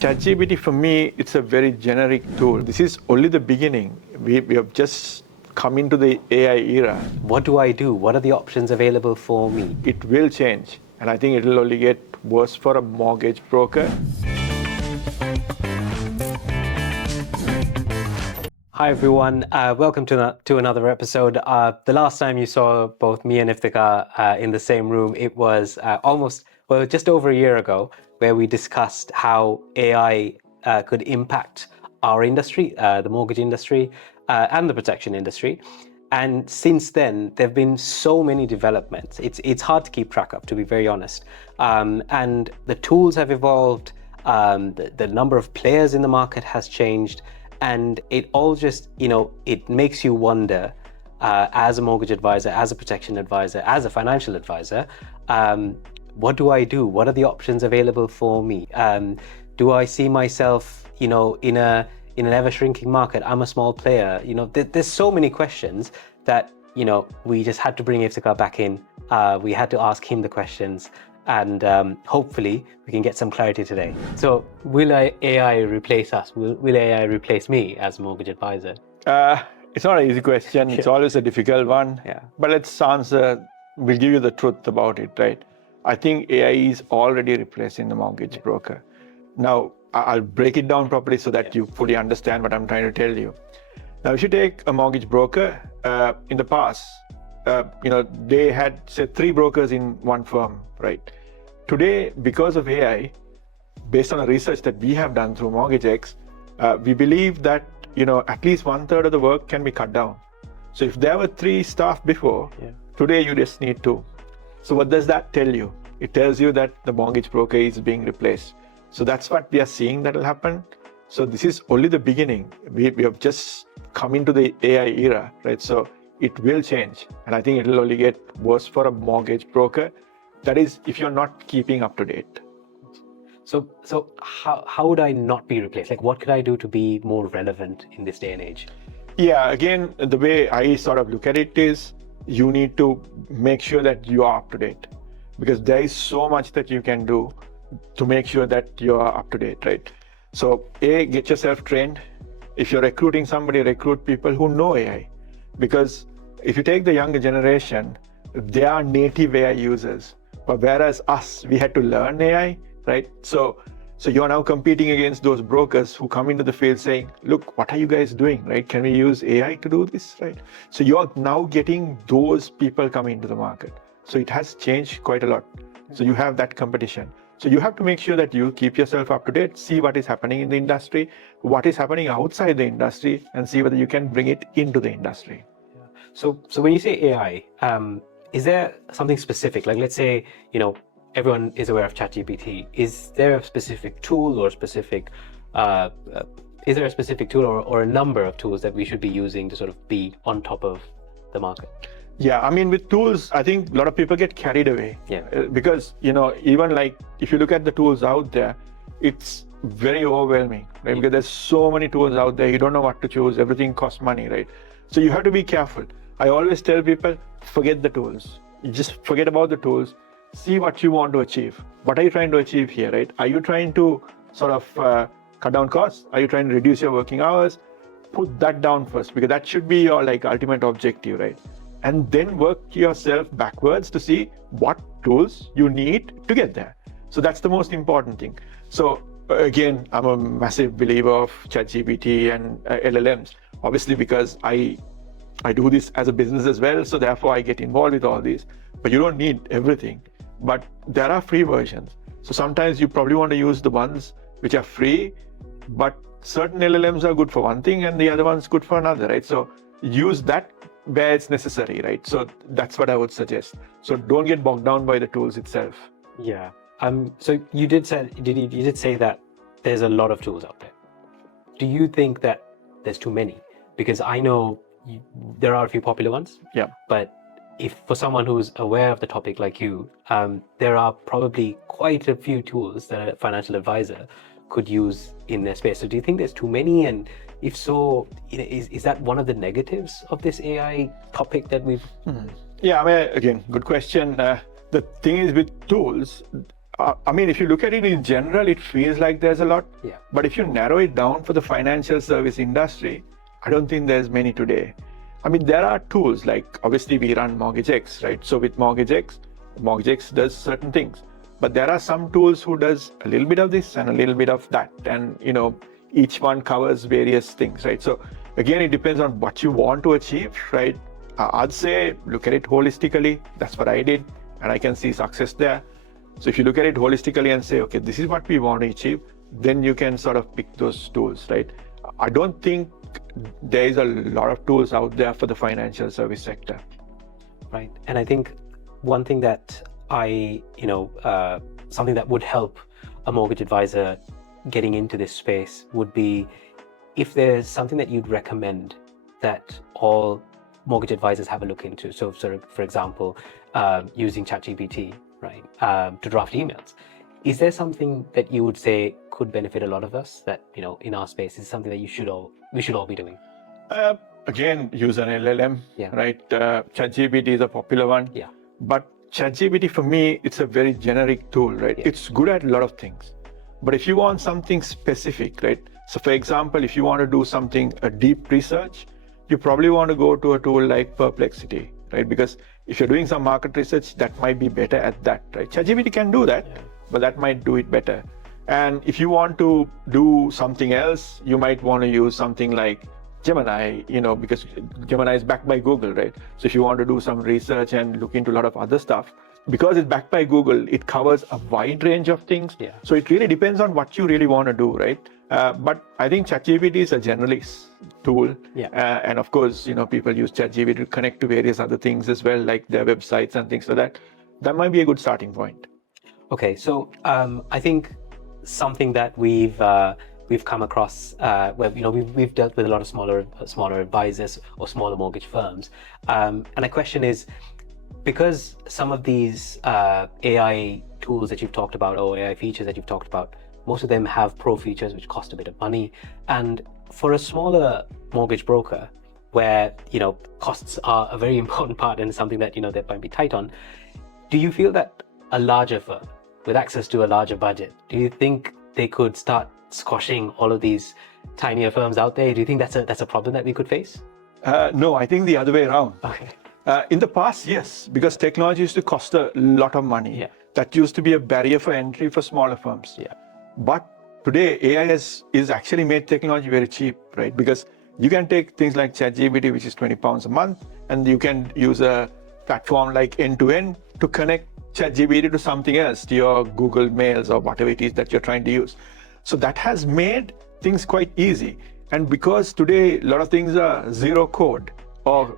ChatGPT for me, it's a very generic tool. This is only the beginning. We have just come into the AI era. What do I do? What are the options available for me? It will change, and I think it will only get worse for a mortgage broker. Hi everyone, welcome to another episode. The last time you saw both me and Iftikhar in the same room, it was just over a year ago, where we discussed how AI could impact our industry, the mortgage industry, and the protection industry. And since then, there have been so many developments. It's hard to keep track of, to be very honest. And the tools have evolved, the number of players in the market has changed, and it all just, it makes you wonder, as a mortgage advisor, as a protection advisor, as a financial advisor, what do I do? What are the options available for me? Do I see myself, in an ever-shrinking market? I'm a small player. There's so many questions that, we just had to bring Iftikhar back in. We had to ask him the questions, and hopefully we can get some clarity today. So will AI replace us? Will AI replace me as a mortgage advisor? It's not an easy question. It's always a difficult one. Yeah. But let's answer, we'll give you the truth about it, right? I think AI is already replacing the mortgage broker. Now, I'll break it down properly so that you fully understand what I'm trying to tell you. Now, if you take a mortgage broker, in the past, they had, say, 3 brokers in one firm, right? Today, because of AI, based on the research that we have done through MortgagX, we believe that, at least 1/3 of the work can be cut down. So if there were 3 staff before, today you just need 2. So what does that tell you? It tells you that the mortgage broker is being replaced. So that's what we are seeing that will happen. So this is only the beginning. We have just come into the AI era, right? So it will change. And I think it will only get worse for a mortgage broker. That is, if you're not keeping up to date. So how would I not be replaced? Like, what could I do to be more relevant in this day and age? Yeah, again, the way I sort of look at it is, you need to make sure that you are up to date, because there is so much that you can do to make sure that you are up to date, right? So get yourself trained. If you're recruiting somebody, recruit people who know AI, because if you take the younger generation, they are native AI users, but whereas us, we had to learn AI, right? So you're now competing against those brokers who come into the field saying, look, what are you guys doing, right? Can we use AI to do this, right? So you're now getting those people coming into the market. So it has changed quite a lot. So you have that competition. So you have to make sure that you keep yourself up to date, see what is happening in the industry, what is happening outside the industry, and see whether you can bring it into the industry. So when you say AI, is there something specific? Like, let's say, everyone is aware of ChatGPT. Is there a specific tool or or a number of tools that we should be using to sort of be on top of the market? Yeah, I mean, with tools, I think a lot of people get carried away. Yeah. Because, even like, if you look at the tools out there, it's very overwhelming, right? Because there's so many tools out there, you don't know what to choose, everything costs money, right? So you have to be careful. I always tell people, forget the tools. You just forget about the tools. See what you want to achieve. What are you trying to achieve here, right? Are you trying to sort of cut down costs? Are you trying to reduce your working hours? Put that down first, because that should be your ultimate objective, right? And then work yourself backwards to see what tools you need to get there. So that's the most important thing. So again, I'm a massive believer of ChatGPT and LLMs, obviously, because I do this as a business as well. So therefore I get involved with all these, but you don't need everything. But there are free versions. So sometimes you probably want to use the ones which are free, but certain LLMs are good for one thing and the other one's good for another, right? So use that where it's necessary, right? So that's what I would suggest. So don't get bogged down by the tools itself. Yeah. So you did say that there's a lot of tools out there. Do you think that there's too many? Because I know there are a few popular ones. Yeah. But if for someone who's aware of the topic like you, there are probably quite a few tools that a financial advisor could use in their space. So do you think there's too many? And if so, is that one of the negatives of this AI topic that we've... Yeah, I mean, again, good question. The thing is with tools, I mean, if you look at it in general, it feels like there's a lot. Yeah. But if you narrow it down for the financial service industry, I don't think there's many today. I mean, there are tools like, obviously we run MortgagX, right? So with MortgagX does certain things. But there are some tools who does a little bit of this and a little bit of that. And, each one covers various things, right? So again, it depends on what you want to achieve, right? I'd say look at it holistically. That's what I did. And I can see success there. So if you look at it holistically and say, okay, this is what we want to achieve, then you can sort of pick those tools, right? I don't think there is a lot of tools out there for the financial service sector. Right. And I think one thing that something that would help a mortgage advisor getting into this space would be if there's something that you'd recommend that all mortgage advisors have a look into. So for example, using ChatGPT, right, to draft emails. Is there something that you would say could benefit a lot of us that, in our space is something that we should all be doing? Again, use an LLM, Yeah. right? ChatGPT is a popular one. Yeah. But ChatGPT for me, it's a very generic tool, right? Yeah. It's good at a lot of things. But if you want something specific, right? So for example, if you want to do something, a deep research, you probably want to go to a tool like Perplexity, right? Because if you're doing some market research, that might be better at that, right? ChatGPT can do that, but that might do it better. And if you want to do something else, you might want to use something like Gemini, because Gemini is backed by Google, right? So if you want to do some research and look into a lot of other stuff, because it's backed by Google, it covers a wide range of things. Yeah. So it really depends on what you really want to do, right? But I think ChatGPT is a generalist tool. Yeah. And of course, people use ChatGPT to connect to various other things as well, like their websites and things like that. That might be a good starting point. Okay, so I think something that we've come across where we've dealt with a lot of smaller advisors or smaller mortgage firms, and the question is, because some of these AI tools that you've talked about or AI features that you've talked about, most of them have pro features which cost a bit of money, and for a smaller mortgage broker where costs are a very important part and something that they might be tight on, do you feel that a larger firm with access to a larger budget, do you think they could start squashing all of these tinier firms out there? Do you think that's a problem that we could face? No, I think the other way around. Okay. In the past, yes, because technology used to cost a lot of money. Yeah. That used to be a barrier for entry for smaller firms. Yeah. But today, AI is actually made technology very cheap, right? Because you can take things like ChatGPT, which is £20 a month, and you can use a platform like End-to-End to connect ChatGPT to something else, to your Google Mails or whatever it is that you're trying to use. So that has made things quite easy. And because today, a lot of things are zero code, or,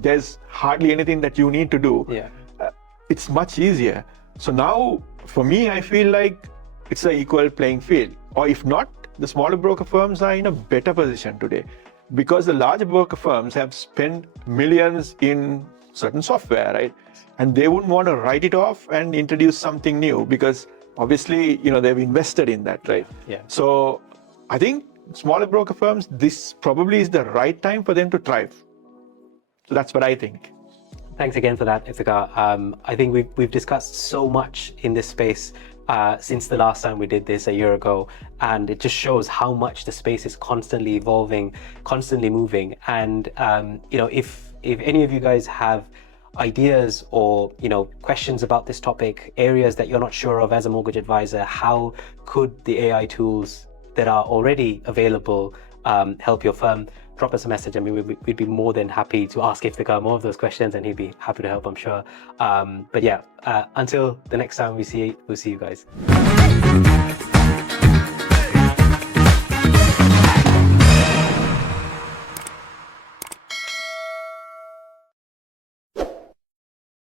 there's hardly anything that you need to do. Yeah. It's much easier. So now, for me, I feel like it's an equal playing field. Or if not, the smaller broker firms are in a better position today, because the larger broker firms have spent millions in certain software, right? And they wouldn't want to write it off and introduce something new, because obviously, they've invested in that, right? Yeah. So I think smaller broker firms, this probably is the right time for them to thrive. So that's what I think. Thanks again for that, Iftikhar. I think we've discussed so much in this space since the last time we did this a year ago, and it just shows how much the space is constantly evolving, constantly moving. And if any of you guys have ideas or questions about this topic, areas that you're not sure of as a mortgage advisor, how could the AI tools that are already available help your firm, drop us a message. I mean, we'd be more than happy to ask Iftikhar more of those questions, and he'd be happy to help, I'm sure. But yeah, until the next time we'll see you guys.